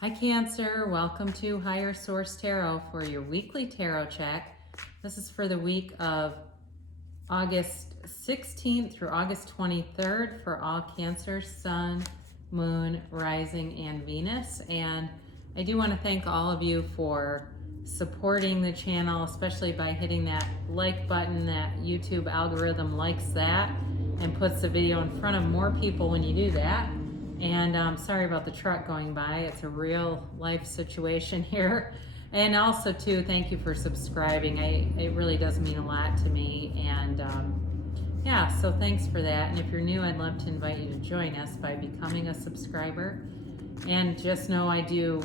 Hi Cancer, welcome to Higher Source Tarot for your weekly tarot check. This is for the week of August 16th through August 23rd for all Cancer, Sun, Moon, Rising, and Venus. And I do want to thank all of you for supporting the channel, especially by hitting that like button. That YouTube algorithm likes that and puts the video in front of more people when you do that. And sorry about the truck going by. It's a real life situation here. And also too, thank you for subscribing. It really does mean a lot to me. And yeah, so thanks for that. And if you're new, I'd love to invite you to join us by becoming a subscriber. And just know I do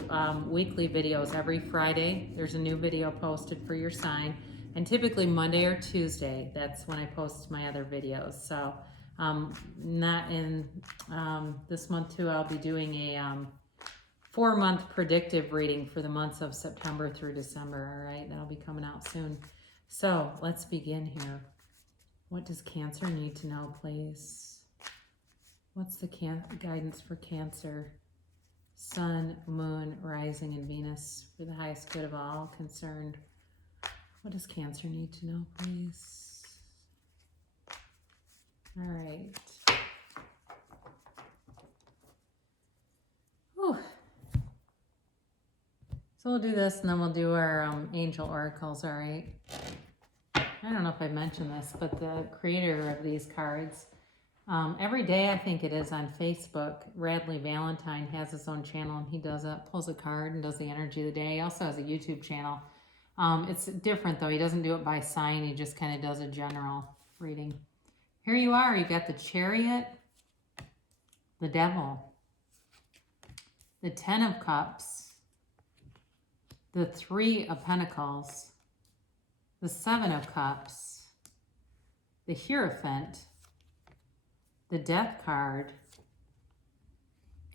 weekly videos every Friday. There's a new video posted for your sign. And typically Monday or Tuesday, that's when I post my other videos. So not in this month too, I'll be doing a 4-month predictive reading for the months of September through December. All right, that'll be coming out soon. So let's begin here. What does Cancer need to know, please? What's the guidance for Cancer? Sun, Moon, Rising, and Venus for the highest good of all concerned. What does Cancer need to know, please? All right. Whew. So we'll do this and then we'll do our angel oracles, all right? I don't know if I mentioned this, but the creator of these cards, every day I think it is on Facebook, Radley Valentine has his own channel and he does pulls a card and does the energy of the day. He also has a YouTube channel. It's different though. He doesn't do it by sign. He just kind of does a general reading. Here you are. You got the Chariot, the Devil, the Ten of Cups, the Three of Pentacles, the Seven of Cups, the Hierophant, the Death card,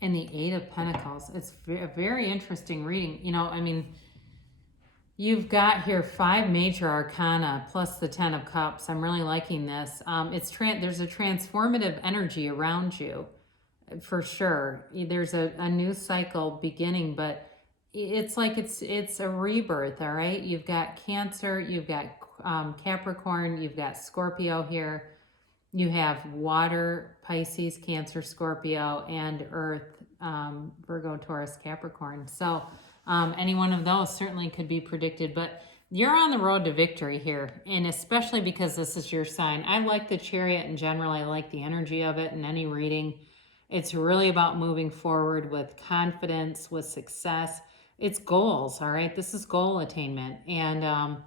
and the Eight of Pentacles. It's a very interesting reading. You know, I mean, you've got here 5 major arcana plus the 10 of cups. I'm really liking this. There's a transformative energy around you for sure. There's a new cycle beginning, but it's like it's a rebirth, all right? You've got Cancer, you've got Capricorn, you've got Scorpio here. You have water, Pisces, Cancer, Scorpio, and Earth, Virgo, Taurus, Capricorn. So any one of those certainly could be predicted, but you're on the road to victory here, and especially because this is your sign. I like the Chariot in general. I like the energy of it in any reading. It's really about moving forward with confidence, with success. It's goals, all right? This is goal attainment. And,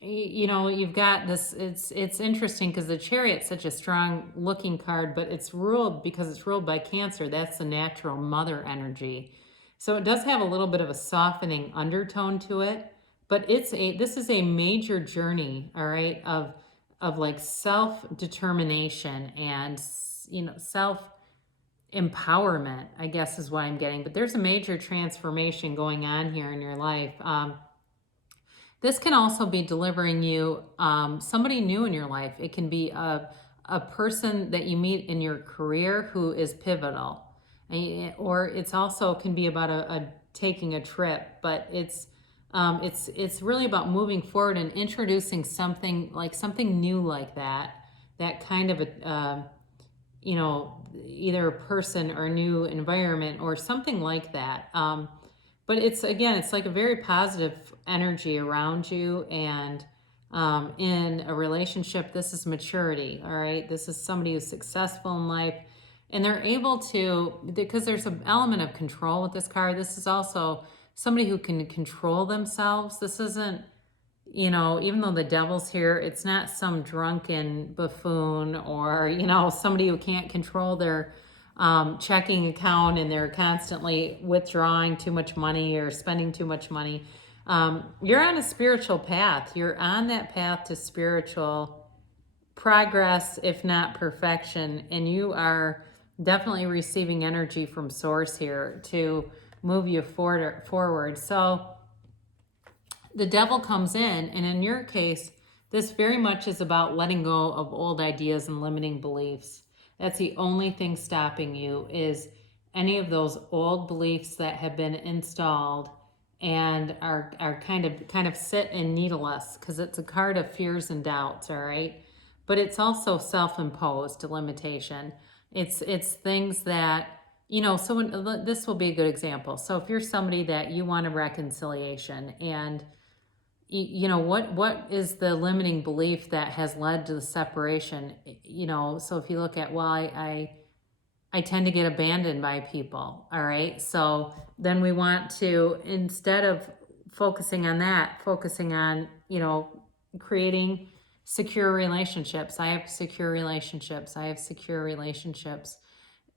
you know, you've got this, it's interesting because the Chariot's such a strong looking card, but it's ruled, because it's ruled by Cancer, that's the natural mother energy. So it does have a little bit of a softening undertone to it, but this is a major journey, all right, of like self-determination and, you know, self-empowerment, I guess is what I'm getting. But there's a major transformation going on here in your life. This can also be delivering you somebody new in your life. It can be a person that you meet in your career who is pivotal. Or it's also can be about taking a trip, but it's really about moving forward and introducing something new like that kind of a you know, either a person or new environment or something like that. But it's like a very positive energy around you, and in a relationship, this is maturity. All right, this is somebody who's successful in life. And they're able to, because there's an element of control with this card. This is also somebody who can control themselves. This isn't, you know, even though the Devil's here, it's not some drunken buffoon or, you know, somebody who can't control their checking account and they're constantly withdrawing too much money or spending too much money. You're on a spiritual path. You're on that path to spiritual progress, if not perfection, and you are definitely receiving energy from source here to move you forward. So the Devil comes in, and in your case, this very much is about letting go of old ideas and limiting beliefs. That's the only thing stopping you is any of those old beliefs that have been installed and are kind of sit and needle us, because it's a card of fears and doubts, all right? But it's also self-imposed limitation. It's things that, so this will be a good example. So if you're somebody that you want a reconciliation, and what is the limiting belief that has led to the separation? So if you look at, well, I tend to get abandoned by people, all right? So then we want to, instead of focusing on that, focusing on, creating secure relationships. I have secure relationships. I have secure relationships.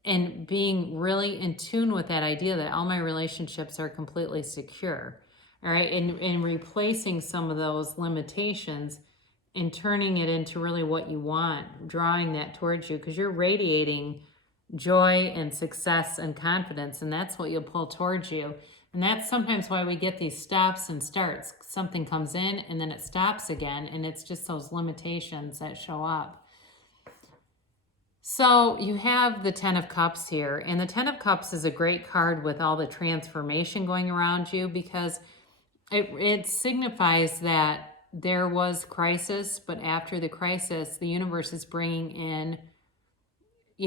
And being really in tune with that idea that all my relationships are completely secure, all right? And replacing some of those limitations and turning it into really what you want, drawing that towards you, because you're radiating joy and success and confidence, and that's what you'll pull towards you. And that's sometimes why we get these stops and starts. Something comes in and then it stops again, and it's just those limitations that show up. So you have the Ten of Cups here, and the Ten of Cups is a great card with all the transformation going around you, because it signifies that there was crisis, but after the crisis, the universe is bringing in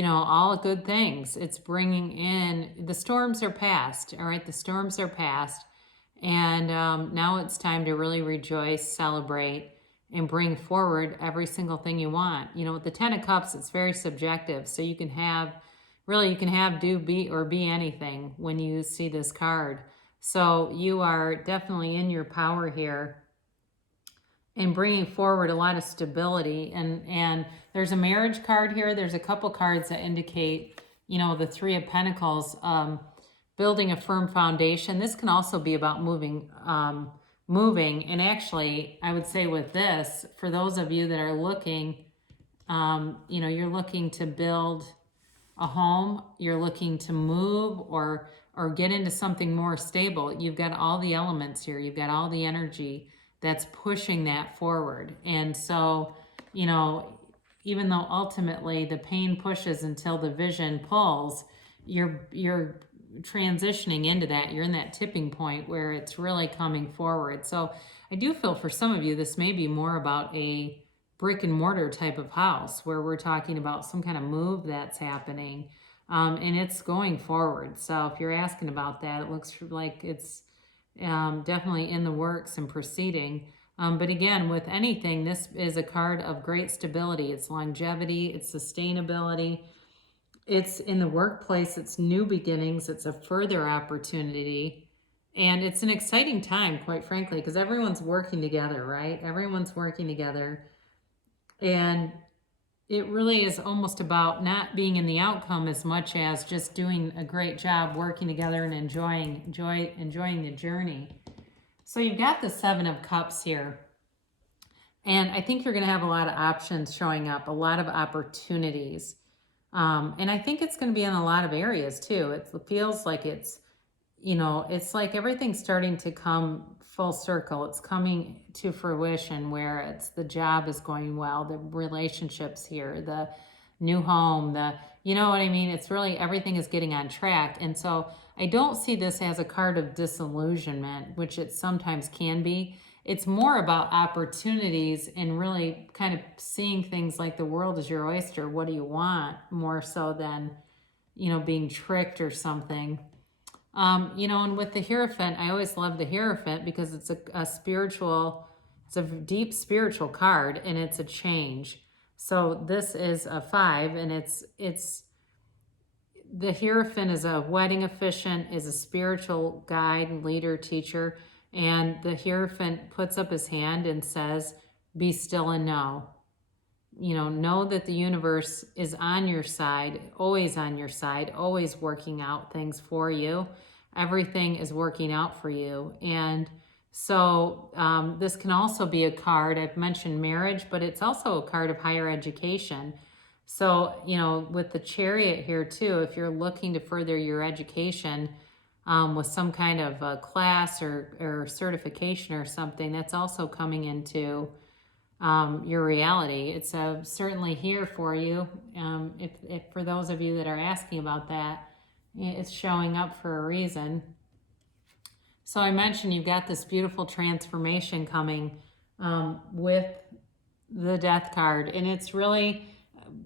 all good things. It's bringing in, the storms are past, all right? The storms are past. And now it's time to really rejoice, celebrate, and bring forward every single thing you want. With the Ten of Cups, it's very subjective. So you can have, do, be, or be anything when you see this card. So you are definitely in your power here and bringing forward a lot of stability. And there's a marriage card here. There's a couple cards that indicate, the Three of Pentacles, building a firm foundation. This can also be about moving. And actually, I would say with this, for those of you that are looking, you're looking to build a home, you're looking to move or get into something more stable. You've got all the elements here. You've got all the energy that's pushing that forward. And so, even though ultimately the pain pushes until the vision pulls, you're transitioning into that. You're in that tipping point where it's really coming forward. So I do feel for some of you, this may be more about a brick and mortar type of house, where we're talking about some kind of move that's happening, and it's going forward. So if you're asking about that, it looks like it's definitely in the works and proceeding. But again, with anything, this is a card of great stability. It's longevity, it's sustainability. It's in the workplace, it's new beginnings, it's a further opportunity. And it's an exciting time, quite frankly, because everyone's working together, right? Everyone's working together. And it really is almost about not being in the outcome as much as just doing a great job working together and enjoying the journey. So you've got the Seven of Cups here. And I think you're going to have a lot of options showing up, a lot of opportunities. And I think it's going to be in a lot of areas too. It feels like it's like everything's starting to come full circle. It's coming to fruition, where it's the job is going well, the relationships here, the new home, you know what I mean? It's really, everything is getting on track. And so I don't see this as a card of disillusionment, which it sometimes can be. It's more about opportunities and really kind of seeing things like the world is your oyster. What do you want? More so than, being tricked or something. And with the Hierophant, I always love the Hierophant because it's a spiritual, it's a deep spiritual card, and it's a change. So this is a 5, and it's the Hierophant is a wedding officiant, is a spiritual guide, leader, teacher, and the Hierophant puts up his hand and says, "Be still and know." Know that the universe is on your side, always working out things for you. Everything is working out for you. And so this can also be a card, I've mentioned marriage, but it's also a card of higher education. So, with the Chariot here too, if you're looking to further your education with some kind of a class or certification or something, that's also coming into your reality. It's certainly here for you. If for those of you that are asking about that, It's showing up for a reason. So I mentioned you've got this beautiful transformation coming with the Death card. And it's really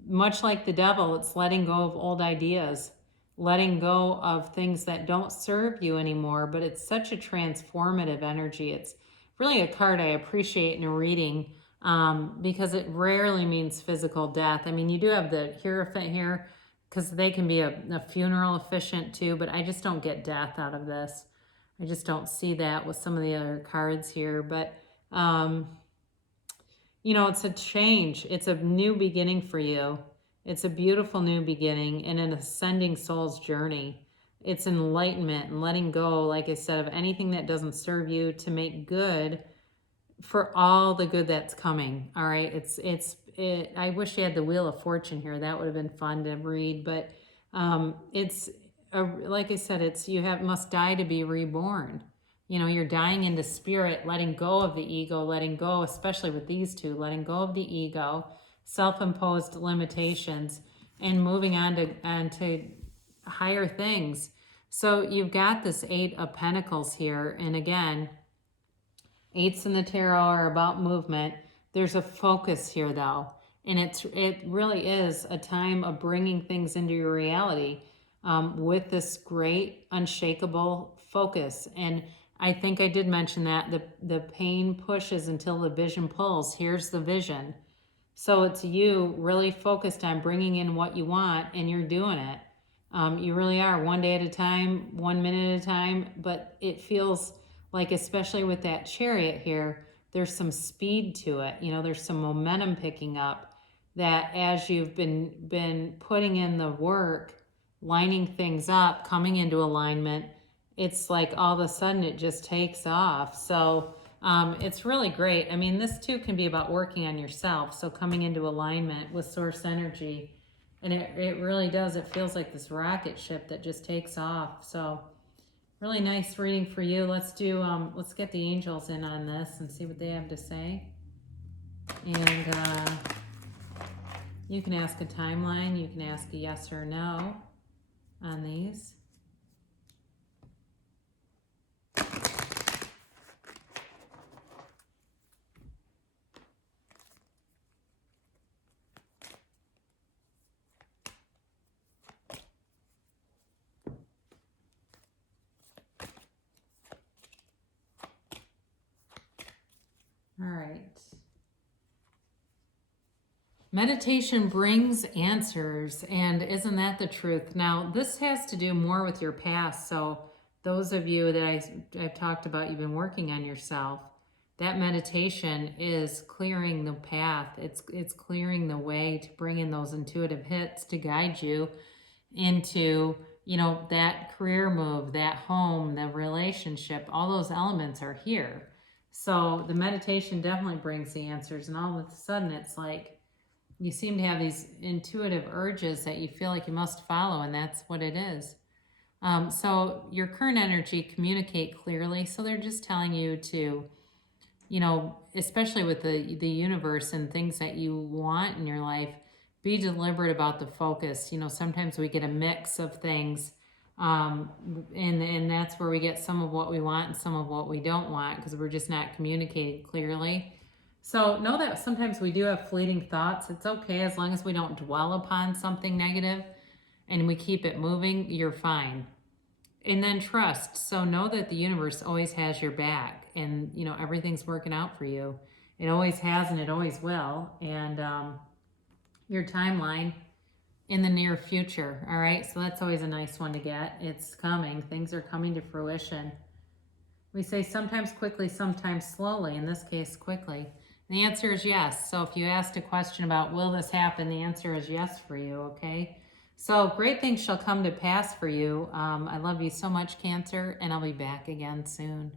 much like the Devil. It's letting go of old ideas, letting go of things that don't serve you anymore. But it's such a transformative energy. It's really a card I appreciate in a reading because it rarely means physical death. I mean, you do have the Hierophant here because they can be a funeral officiant too, but I just don't get death out of this. I just don't see that with some of the other cards here. But, you know, it's a change. It's a new beginning for you. It's a beautiful new beginning and an ascending soul's journey. It's enlightenment and letting go, like I said, of anything that doesn't serve you to make good for all the good that's coming. All right. I wish you had the Wheel of Fortune here. That would have been fun to read, but like I said, must die to be reborn. You know, you're dying into spirit, letting go of the ego, letting go, especially with these two, letting go of the ego, self-imposed limitations, and moving on to higher things. So you've got this 8 of Pentacles here. And again, 8s in the tarot are about movement. There's a focus here though. And it really is a time of bringing things into your reality with this great unshakable focus. And I think I did mention that the pain pushes until the vision pulls. Here's the vision. So it's you really focused on bringing in what you want, and you're doing it. You really are, one day at a time, 1 minute at a time, but it feels like, especially with that Chariot here, there's some speed to it. You know, there's some momentum picking up that as you've been putting in the work, lining things up, coming into alignment, it's like all of a sudden it just takes off. So it's really great. I mean, this too can be about working on yourself. So coming into alignment with source energy, and it really does. It feels like this rocket ship that just takes off. So really nice reading for you. Let's get the angels in on this and see what they have to say. And you can ask a timeline. You can ask a yes or no on these. All right. Meditation brings answers, and isn't that the truth? Now, this has to do more with your past. So those of you that I've talked about, you've been working on yourself, that meditation is clearing the path. It's clearing the way to bring in those intuitive hits to guide you into, you know, that career move, that home, the relationship. All those elements are here. So the meditation definitely brings the answers, and all of a sudden it's like you seem to have these intuitive urges that you feel like you must follow, and that's what it is. So your current energy, communicate clearly. So they're just telling you to, you know, especially with the universe and things that you want in your life, be deliberate about the focus. You know, sometimes we get a mix of things, and that's where we get some of what we want and some of what we don't want, because we're just not communicating clearly. So know that sometimes we do have fleeting thoughts. It's okay as long as we don't dwell upon something negative and we keep it moving, you're fine. And then trust. So know that the universe always has your back, and you know everything's working out for you. It always has and it always will. And your timeline in the near future. All right. So that's always a nice one to get. It's coming. Things are coming to fruition. We say sometimes quickly, sometimes slowly. In this case, quickly. The answer is yes. So if you asked a question about will this happen, the answer is yes for you, okay? So great things shall come to pass for you. I love you so much, Cancer, and I'll be back again soon.